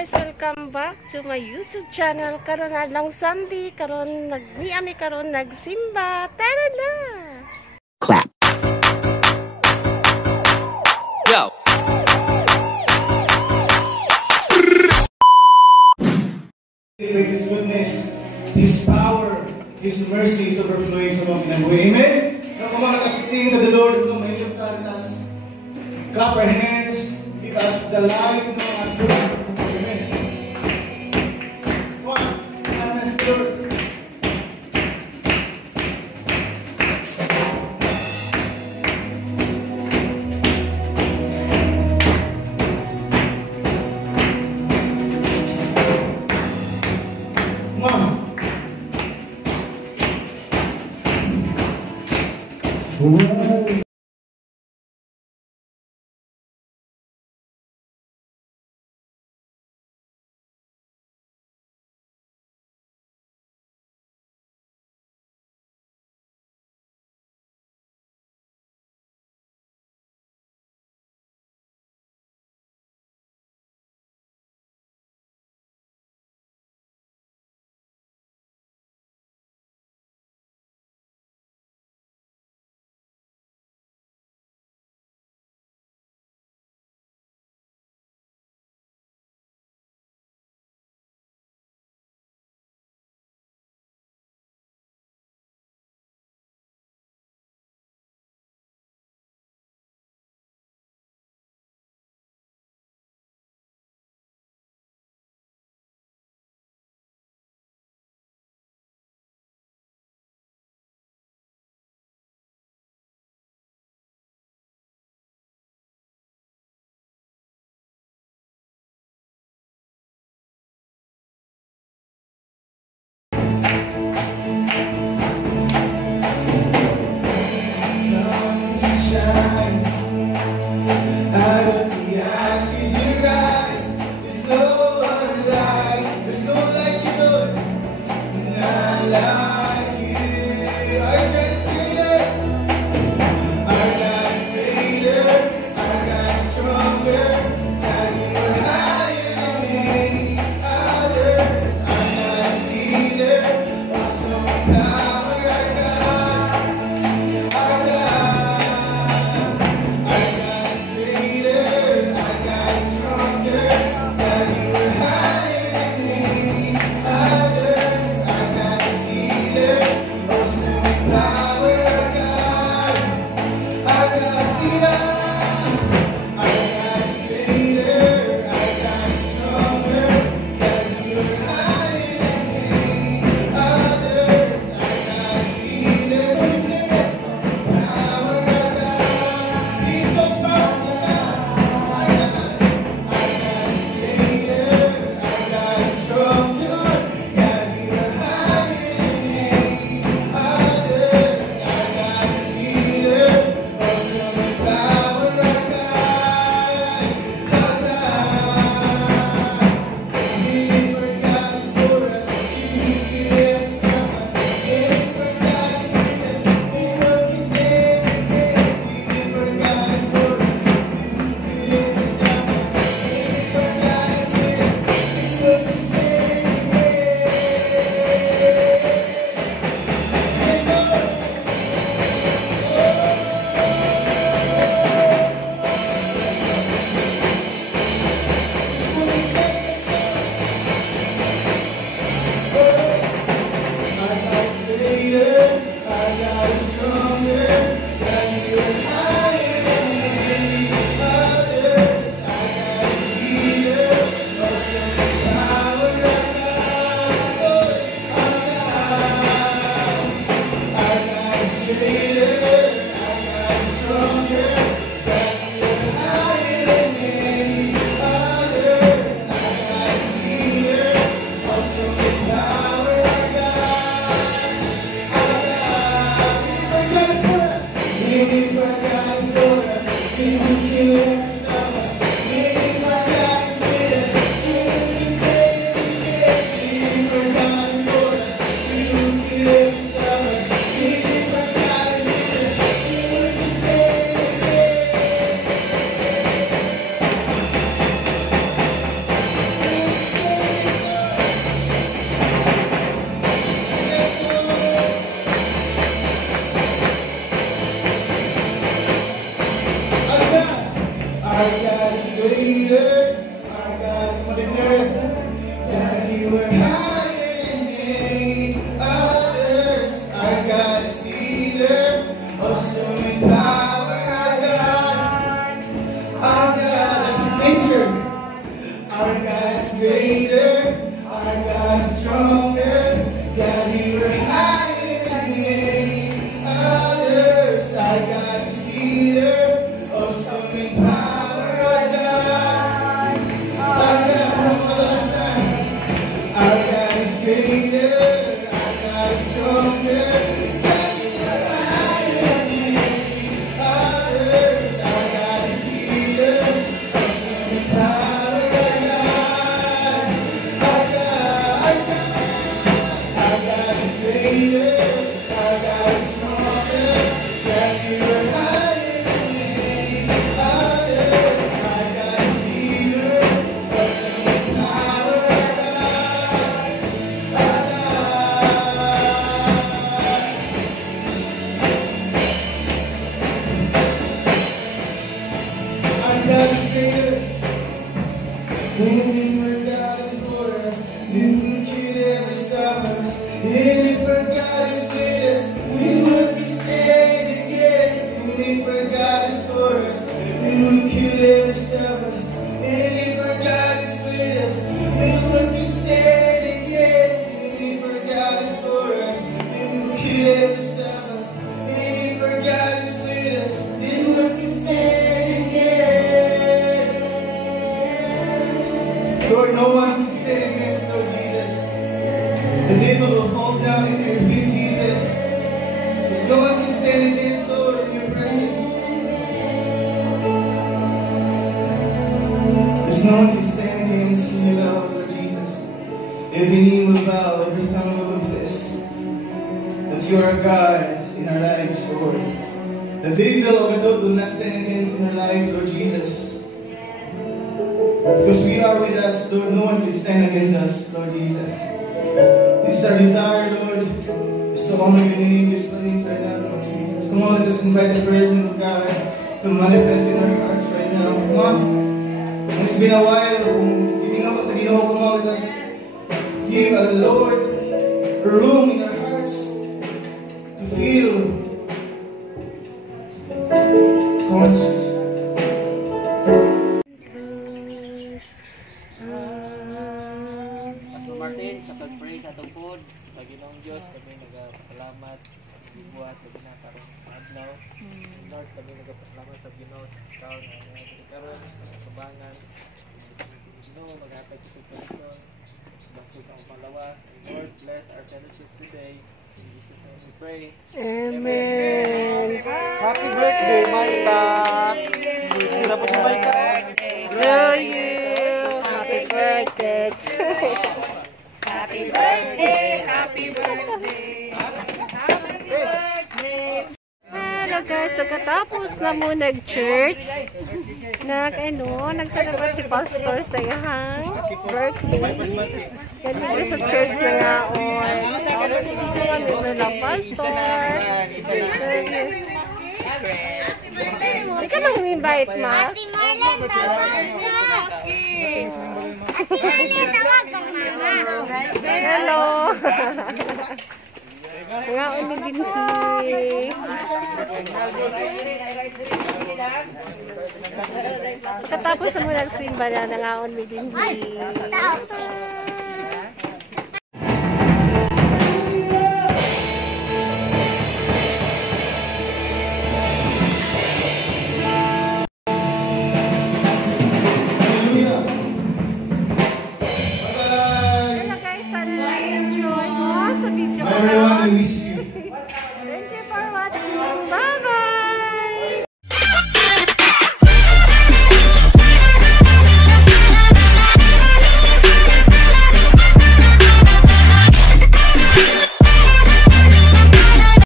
guys, welcome back to my YouTube channel. Karon na lang Sunday, karon nagniami karon nagsimba. Tara na. Clap. Yo. With His goodness, His power, His mercy is overflowing sa mga kinabuhi. Amen? Come on, let's sing to the Lord. Let us clap our hands. Give us the life of our Lord. Amen. Come on, clap hands to the Lord. Come on. Our God is greater, our God is stronger. God, you are higher than any others. Our God is healer, awesome in power. Our God, one more last time. Our God is greater, our God is stronger. God, you are higher than any others. Our God is healer, awesome in power. Our God is greater, our God is stronger. God, you are higher than any others. Our God is healer, awesome in power. Our God is greater. And if our God is for us, then who could ever stop us? And if our God is with us, then would we stand against? And if our God is for us, then who could ever stop us? And if our God is with us, then would we stand against? And if our God is for us, then who could ever stop us? And if our God is with us, then would we stand against? Lord, no one can stand against, Lord Jesus. The devil will fall down into your feet, Jesus. There's no one can stand against, Lord, in your presence. There's no one can stand against you, Lord Jesus. Every knee will bow, every tongue will confess that you are God in our lives, Lord. The devil or the Lord will not stand against in our life, Lord Jesus. Because we are with us, Lord, no one can stand against us, Lord Jesus. This is our desire, Lord, is to honor your name in this place right now, Lord Jesus. Come on, let us invite the presence of God to manifest in our hearts right now. Come on. It's been a while. Giving up sa Ginoo, come on, let us give a Lord a room in our hearts to feel. Come on, Jesus. Martin, sa pag-pray sa tungkod, sa Ginoong Diyos, kami nagpasalamat sa buhat sa ginakaroon ng adlaw. Lord, kami nagpasalamat sa Ginoo sa ikaw na nagkaroon sa kabangan. Ginoo, maghatag sa pagkaroon, bakit ang pangalawa. Lord, bless our fellowship today. In Jesus' name we pray. Amen. Happy birthday, Maita! Sila po si Maita. To you. Happy birthday to you. Happy birthday, happy birthday, happy birthday. Hello guys, pagkatapos na mo nag-church, nagsalamat si Pastor sa iyang birthday. Ganito sa church na nga on. Kami na Pastor. Hindi ka nang invite, Ma? Ate Marlene, tawag ka. Ate Marlene, tawag ka, Mama. Hello! Nga umibinhi. Katapos mo nagsimba na nangaon mi dinhi.